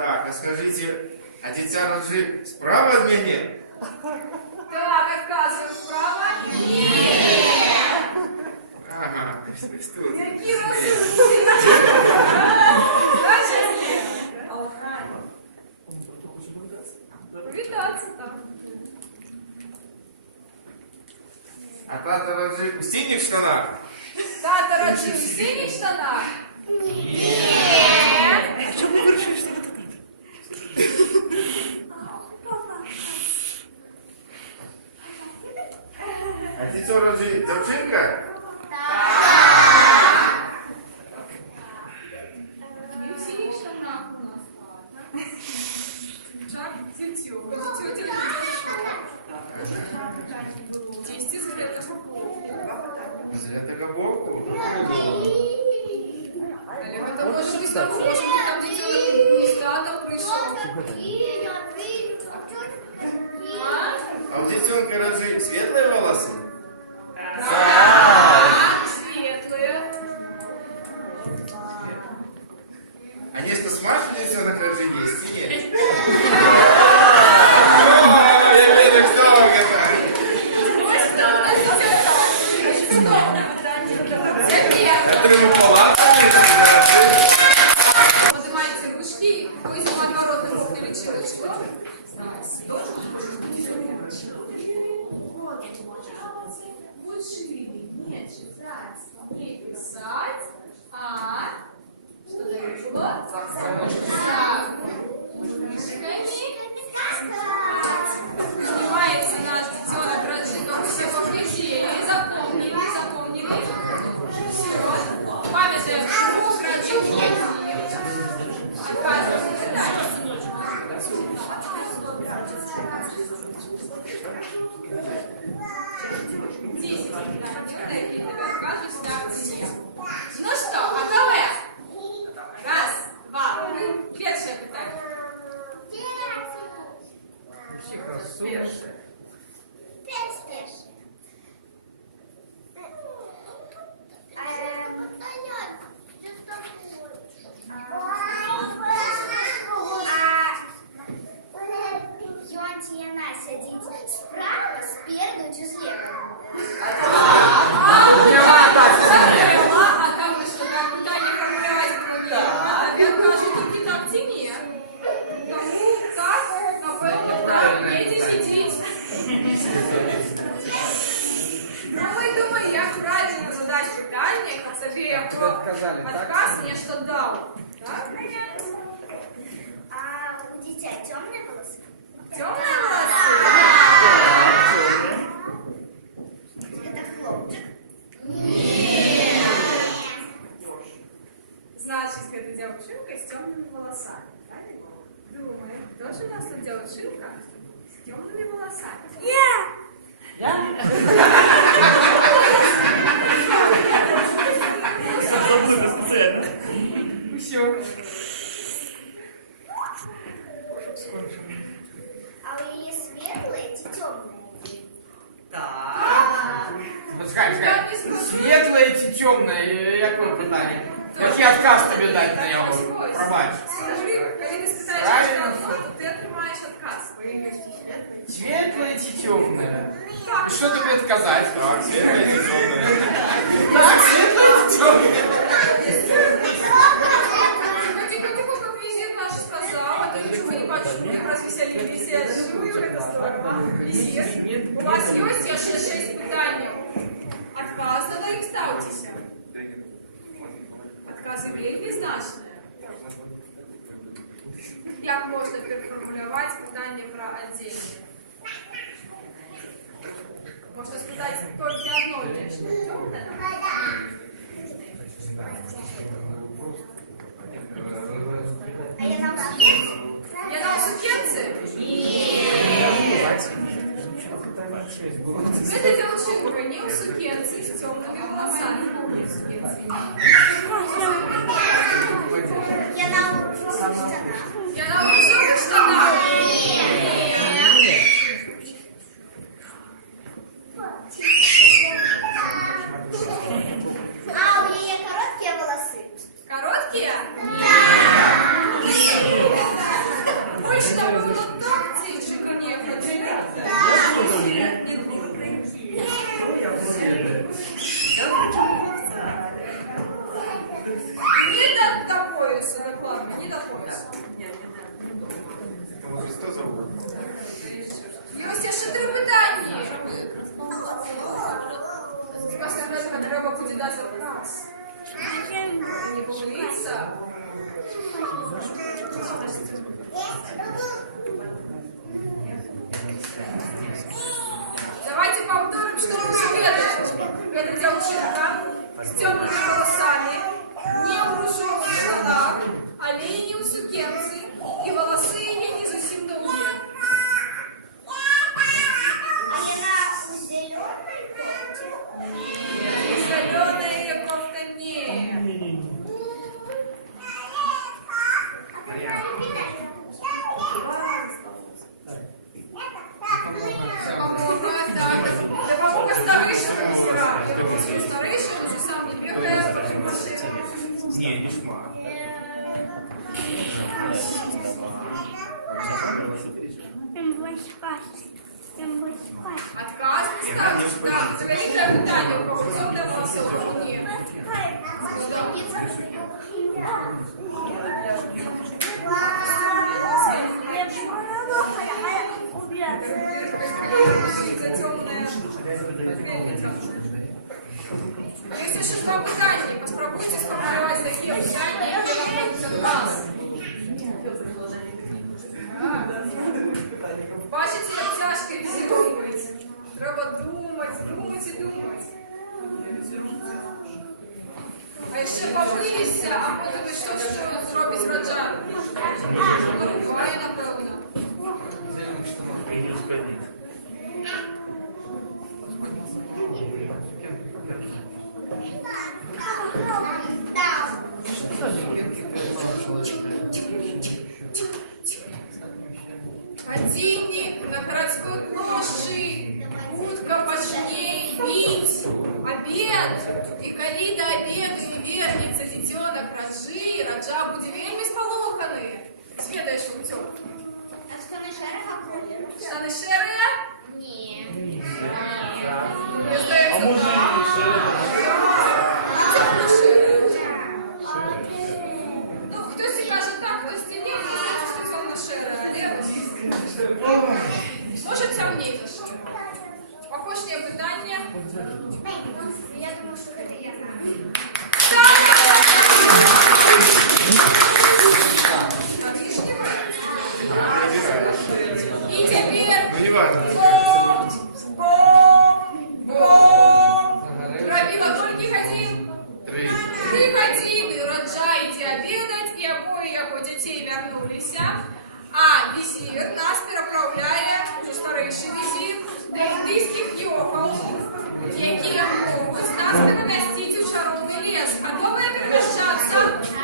Так, а скажите, а дитя Роджи справа от меня? Так, отказываю, справа? Ага, что? Які розумні. Дальше ні. Повітатися там. А тата Роджи в синих штанах? Тата Роджи в синіх штанах? Ні. А чому ви вирішили, що це тата? А дитя Роджи девчонка? І в синіх штанах у нас. Чак, тютю. Тютю, тісті з этого боку. За этого боку? Олег, это может быть там, может быть там детенок не с татом пришел. А у детенка Роджи светлые волосы? Да, светлые. А нечто смачное детенок Роджи есть? Нет. Я верю, кто вам это? Которому палатка? Поднимайте ручки, будете в отворотный бок величиночку. Лучше не читать, не писать, а что было? Так. Ручками. Поднимается наш детенок Роджи, как все повредили, запомнили. Все. Памятаем, Роджи не отказывается дальше. Ну что, готовы? Раз, два, першее питание. Справа, спереду чи зліва? А там ви що, там питання формулювати будете? Я кажу, тільки так чи ні? Тому так, напевно, так, діти сидіть. Ну, ми думаю, як правильно задати питання, як собі про отказ нечто дав. Так? А у дитя темные волосы? Темные волосы? Это хлопчик? Значит, это девчонка с темными волосами. Правильно? Думаем, кто же у нас тут девчонка с темными волосами? А у нее светлые и темные? Так. Я не скажу. Світле чи темне? Яке питання? Який отказ тобі дати на нього? Пробач. Скажи, коли ти спитаєш, Правильно. що то ти отримаєш отказ. Світле чи темне? Так, Що тобі відказати? Так, светлые и темные. Так, світле чи темне? тихо, как визит наш сказал, а ты ничего не бачишь, мне развеселились, я живу в эту сторону. Визит. У вас есть еще 6 питаний. Отказано и ставьтесь. Отказы великозначные. Як можна переформулювати питання про отдельне? Можна спитати тільки одно лишнє. Темне? А я на сукенце? Я на сукенці? Ні. Это девчонка, не дать отказ. Не помылиться. Давайте повторим, что мы следуем. Это девчонка с темными волосами, не в ружовых штанах, олени у сукенцы, и волосы ее не зовсім довгі. А она у зеленой кофте? Зеленая кофта не. По-моему, так. Да, по-моему, старейшина визира. Я думаю, старейшина уже сам не бегает против машины. Не, не шмак. Отказ не ставишь? Да, загоните питание у кого. Темная волосы, у кого нет. Есть еще два питания. Попробуйте сформулировать такие питания, где находится отказ. Бачите, як тяжко візіровувати. Треба думати, думати і думати. А ще побилися, а потім що зробить Раджа? Буває, напевно. Годинник на городской площади, утка почней пить, обед, и коли до обеду и вернется детенок Раджи, Раджа будет вельми сполоханы. Зведаешь, Утек? А что на шарах акулы? Штаны шерые? Нет. Мне здається, темно шерые. Ну, хтось і каже так, хтось і ні, мені здається, що темно шерые. Може темніше? Похожне питання. Я думаю, что это я знаю. Отлично. И теперь Ну, не важно. Пробила только один. Три. Приходили Раджа идти обедать, и обои его детей вернулись. А визир насперо